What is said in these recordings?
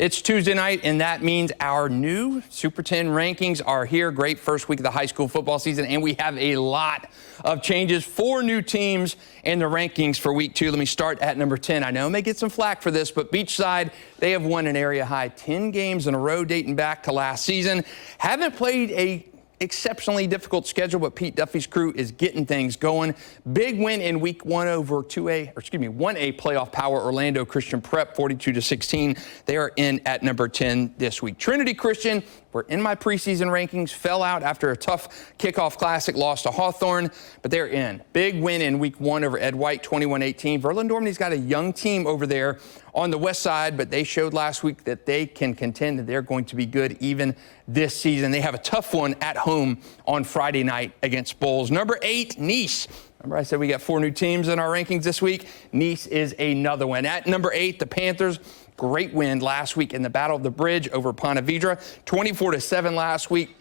It's Tuesday night, and that means our new Super 10 rankings are here. Great first week of the high school football season, and we have a lot of changes. 4 new teams in the rankings for week 2. Let me start at number 10. I know I may get some flack for this, but Beachside, they have won an area high 10 games in a row dating back to last season. Haven't played a exceptionally difficult schedule, but Pete Duffy's crew is getting things going. Big win in week 1 over 1A playoff power Orlando Christian Prep, 42-16. They are in at number 10 this week. Trinity Christian were in my preseason rankings, fell out after a tough kickoff classic loss to Hawthorne, but they're in. Big win in week 1 over Ed White, 21-18. Verlin-Dormany's got a young team over there on the west side, but they showed last week that they can contend, and they're going to be good even this season. They have a tough one at home on Friday night against Bulls. Number 8, Nice. Remember I said we got 4 new teams in our rankings this week? Nice is another one. At number 8, the Panthers. Great win last week in the Battle of the Bridge over Ponte Vedra, 24-7 last week.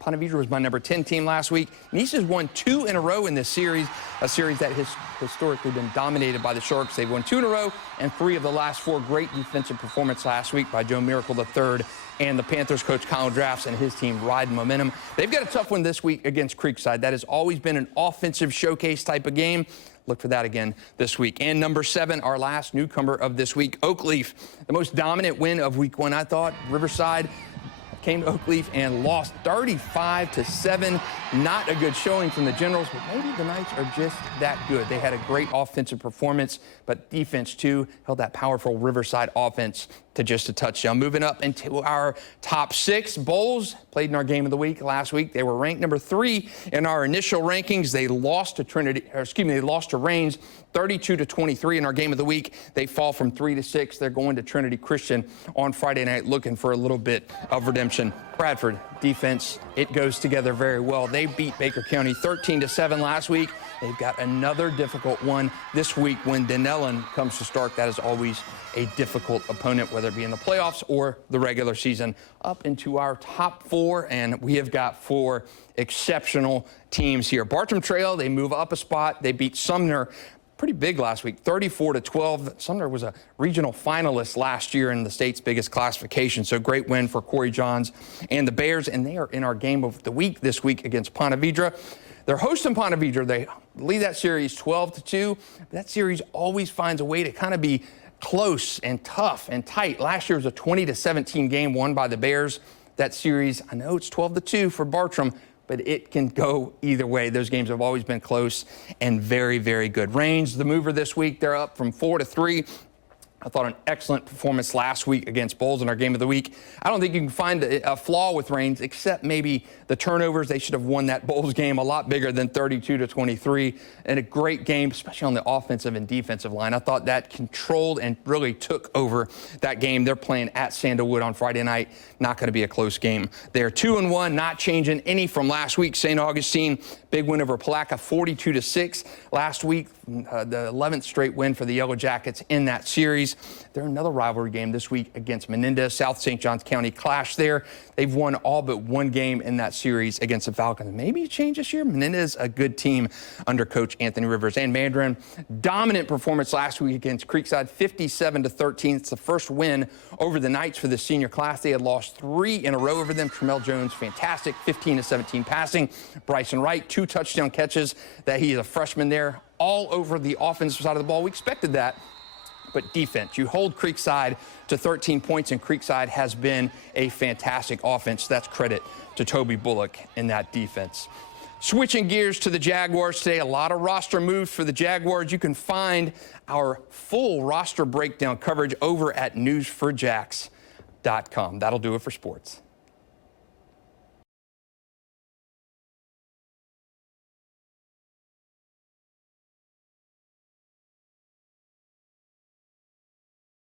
Ponte Vedra was my number 10 team last week. Nice has won 2 in a row in this series, a series that has historically been dominated by the Sharks. They've won 2 in a row, and 3 of the last 4. Great defensive performance last week by Joe Miracle III and the Panthers coach Kyle Drafts and his team riding momentum. They've got a tough one this week against Creekside. That has always been an offensive showcase type of game. Look for that again this week. And number 7, our last newcomer of this week, Oakleaf. The most dominant win of week 1, I thought. Riverside came to Oakleaf and lost 35-7. Not a good showing from the Generals, but maybe the Knights are just that good. They had a great offensive performance, but defense too held that powerful Riverside offense to just a touchdown. Moving up into our top 6, Bulls played in our game of the week last week. They were ranked number 3 in our initial rankings. They lost to they lost to Rains 32-23 in our game of the week. They fall from 3 to 6. They're going to Trinity Christian on Friday night looking for a little bit of redemption. Bradford defense, it goes together very well. They beat Baker County 13-7 last week. They've got another difficult one this week when Denellen comes to Stark. That is always a difficult opponent, whether it be in the playoffs or the regular season. Up into our top 4, and we have got 4 exceptional teams here. Bartram Trail, they move up a spot. They beat Sumner pretty big last week, 34-12. Sumner was a regional finalist last year in the state's biggest classification, so great win for Corey Johns and the Bears, and they are in our game of the week this week against Ponte Vedra. They're hosting Ponte Vedra. They lead that series 12-2. That series always finds a way to kind of be close and tough and tight. Last year was a 20-17 game won by the Bears. That series, I know it's 12-2 for Bartram, but it can go either way. Those games have always been close and very, very good. Rains, the mover this week, they're up from 4-3. I thought an excellent performance last week against Bulls in our game of the week. I don't think you can find a flaw with Rains, except maybe the turnovers. They should have won that Bulls game a lot bigger than 32-23. And a great game, especially on the offensive and defensive line. I thought that controlled and really took over that game. They're playing at Sandalwood on Friday night. Not going to be a close game. They're 2-1, not changing any from last week. St. Augustine, big win over Palaca, 42-6 last week. The 11th straight win for the Yellow Jackets in that series. They're another rivalry game this week against Menendez. South St. Johns County clash there. They've won all but 1 game in that series against the Falcons. Maybe a change this year. Menendez, a good team under Coach Anthony Rivers. And Mandarin, dominant performance last week against Creekside, 57-13. It's the first win over the Knights for the senior class. They had lost 3 in a row over them. Tremel Jones, fantastic, 15-17 passing. Bryson Wright, 2 touchdown catches. That he is a freshman there. All over the offensive side of the ball. We expected that. But defense, you hold Creekside to 13 points, and Creekside has been a fantastic offense. That's credit to Toby Bullock in that defense. Switching gears to the Jaguars today, a lot of roster moves for the Jaguars. You can find our full roster breakdown coverage over at newsforjacks.com. That'll do it for sports.